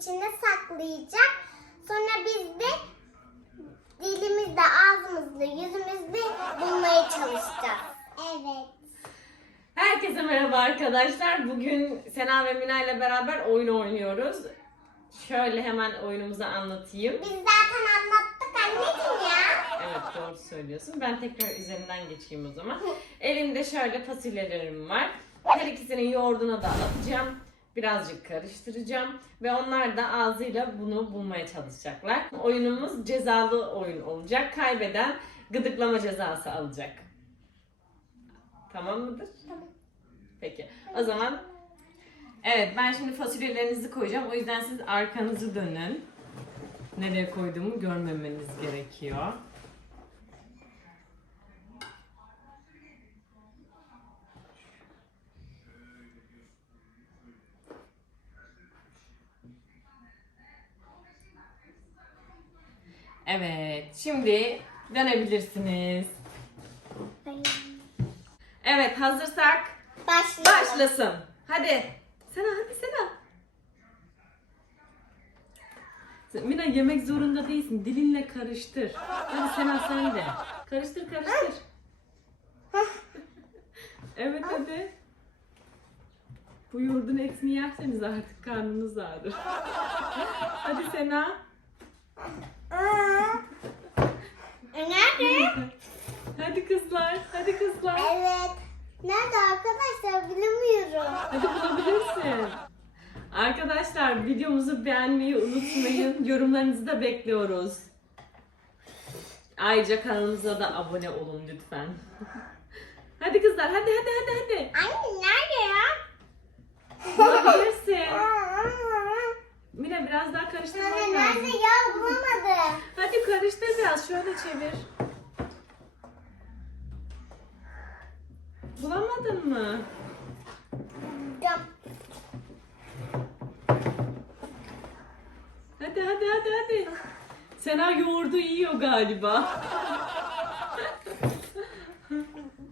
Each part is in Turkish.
içinde saklayacak. Sonra biz de dilimizle, ağzımızla, yüzümüzle bulmaya çalışacağız. Evet. Herkese merhaba arkadaşlar. Bugün Sena ve Mina ile beraber oyun oynuyoruz. Şöyle hemen oyunumuzu anlatayım. Biz zaten anlattık anneciğim ya. Evet doğru söylüyorsun. Ben tekrar üzerinden geçeyim o zaman. Elimde şöyle fasulyelerim var. Her ikisinin yoğurduna da atacağım. Birazcık karıştıracağım. Ve onlar da ağzıyla bunu bulmaya çalışacaklar. Oyunumuz cezalı oyun olacak. Kaybeden gıdıklama cezası alacak. Tamam mıdır? Tamam. Peki. O zaman Evet ben şimdi fasulyelerinizi koyacağım. O yüzden siz arkanızı dönün. Nereye koyduğumu görmemeniz gerekiyor. Evet, şimdi dönebilirsiniz. Evet, hazırsak Başlayalım. başlasın. Hadi. Sena hadi Sena. Sen- Mina yemek zorunda değilsin. Dilinle karıştır. Hadi Sena sen de. Karıştır karıştır. evet hadi. Bu yoğurdun etini yerseniz artık karnınız ağrır. hadi Sena. E, Nerede? Hadi kızlar. Hadi kızlar. Evet. Nerede arkadaşlar bilemiyorum. Hadi bulabilirsin. Arkadaşlar videomuzu beğenmeyi unutmayın. Yorumlarınızı da bekliyoruz. Ayrıca kanalımıza da abone olun lütfen. hadi kızlar hadi hadi hadi hadi. Anne nerede ya? Bulabilirsin. Mine biraz daha karıştırmak lazım. ya bulamadım. Hadi karıştır biraz şöyle çevir. Bulamadın mı? Yap. Hadi hadi hadi hadi. Sena yoğurdu yiyor galiba.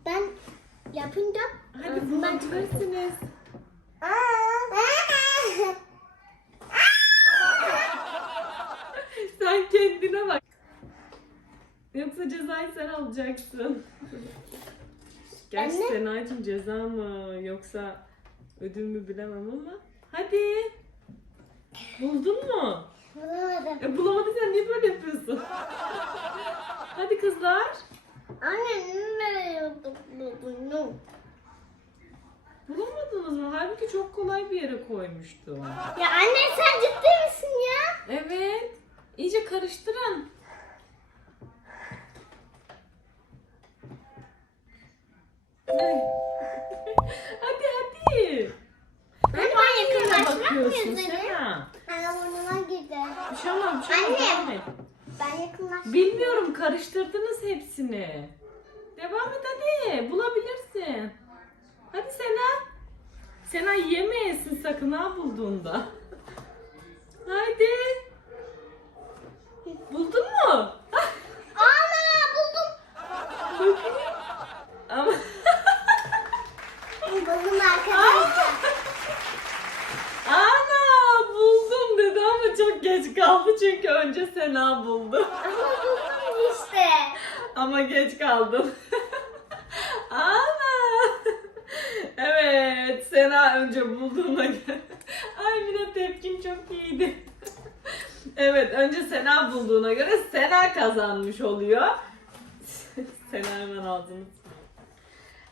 Ben yapınca Hadi bulabilirsiniz. Yoksa cezayı sen alacaksın. Gerçi Anne. Sena'cığım ceza mı yoksa ödül mü bilemem ama. Hadi. Buldun mu? Bulamadım. E bulamadıysan niye böyle yapıyorsun? Hadi kızlar. Anne nereye buldun? Bulamadınız mı? Halbuki çok kolay bir yere koymuştum. Ya anne sen ciddi misin ya? Evet. İyice karıştırın. Hadi hadi. Anne ben yakınlaşmak mı? Sena. Anne burnuma girdi. Bir şey olmaz, bir şey olmaz. Anne. Devam et. Ben yakınlaşmak Bilmiyorum karıştırdınız hepsini. Devam et hadi. Bulabilirsin. Hadi Sena. Sena yemeyesin sakın ha bulduğunda. Haydi. Buldun mu? Ana buldum. Ama arkadaşlar. ana buldum dedi ama çok geç kaldı çünkü önce Sena buldu. Ama buldum işte. Ama geç kaldım. ana. Evet Sena önce bulduğuna göre. Ay Mine tepkin çok iyiydi. evet önce Sena bulduğuna göre Sena kazanmış oluyor. Sena hemen ağzını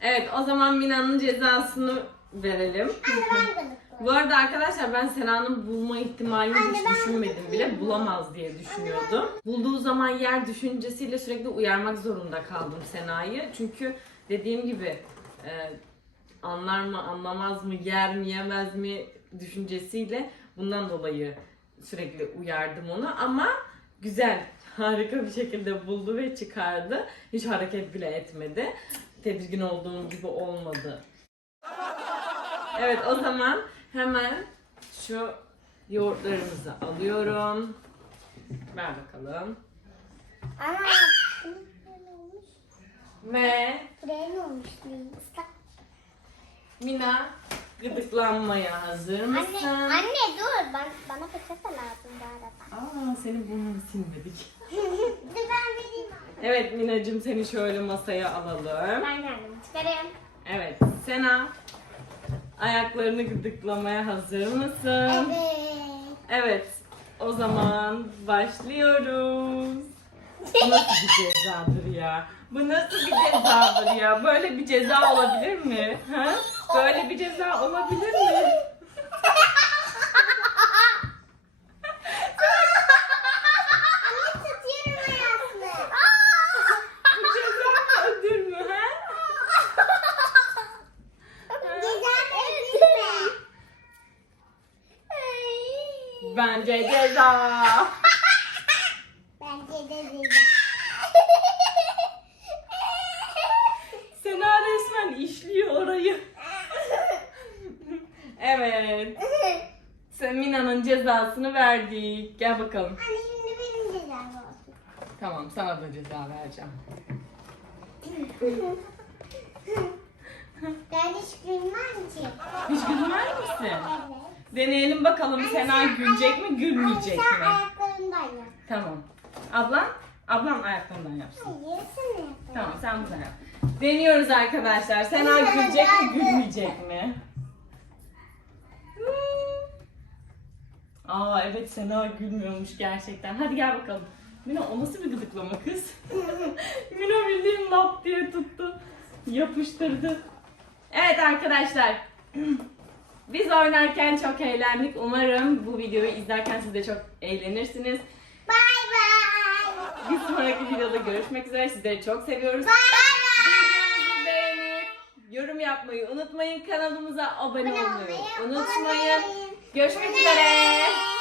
Evet o zaman Mina'nın cezasını verelim. Anne ben. Bu arada arkadaşlar ben Sena'nın bulma ihtimalini Anne, hiç ben düşünmedim bile. Bulamaz diye düşünüyordum. Bulduğu zaman yer düşüncesiyle sürekli uyarmak zorunda kaldım Sena'yı. Çünkü dediğim gibi e, anlar mı anlamaz mı yer mi yemez mi düşüncesiyle bundan dolayı sürekli uyardım onu ama güzel harika bir şekilde buldu ve çıkardı. Hiç hareket bile etmedi. Tedirgin olduğum gibi olmadı. Evet o zaman hemen şu yoğurtlarımızı alıyorum. Ver bakalım. Ana. Ve olmuş? Islak. Mina Gıdıklanmaya hazır mısın? Anne, anne dur. Bana, bana peçete lazım bu arada. Aa senin burnunu silmedik. Evet Minacığım seni şöyle masaya alalım. Ben geldim. Çıkarayım. Evet Sena ayaklarını gıdıklamaya hazır mısın? Evet. Evet. O zaman başlıyoruz. Bu nasıl bir cezadır ya? Bu nasıl bir cezadır ya? Böyle bir ceza olabilir mi? Ha? Böyle bir ceza olabilir mi? Anne tutuyorum ayağını. Bu ceza mı ödül mü? Ha? Ceza verir mi? Bence ceza. Bence de ceza. Sena resmen işliyor orayı. Evet. Semina'nın cezasını verdik. Gel bakalım. Anne şimdi benim cezam olsun. Tamam sana da ceza vereceğim. Ben hiç gülmem ki. Hiç gülmez misin? Evet. Deneyelim bakalım Sena gülecek mi gülmeyecek Anne, sen mi? ayaklarından yap. Tamam. Ablan? Ablam ayaklarından yapsın. Hayır sen yap. Tamam sen burada yap. Deniyoruz arkadaşlar. Sena gülecek mi gülmeyecek mi? Hmm. Aa evet Sena gülmüyormuş gerçekten. Hadi gel bakalım. Mina o nasıl bir gıdıklama kız? Mina bildiğin lap diye tuttu. Yapıştırdı. Evet arkadaşlar. Biz oynarken çok eğlendik. Umarım bu videoyu izlerken siz de çok eğlenirsiniz. Bay bay. Bir sonraki videoda görüşmek üzere. Sizleri çok seviyoruz. Bay bay. Videomuzu beğenip yorum yapmayı unutmayın. Kanalımıza abone olmayı unutmayın. Görüşmek üzere.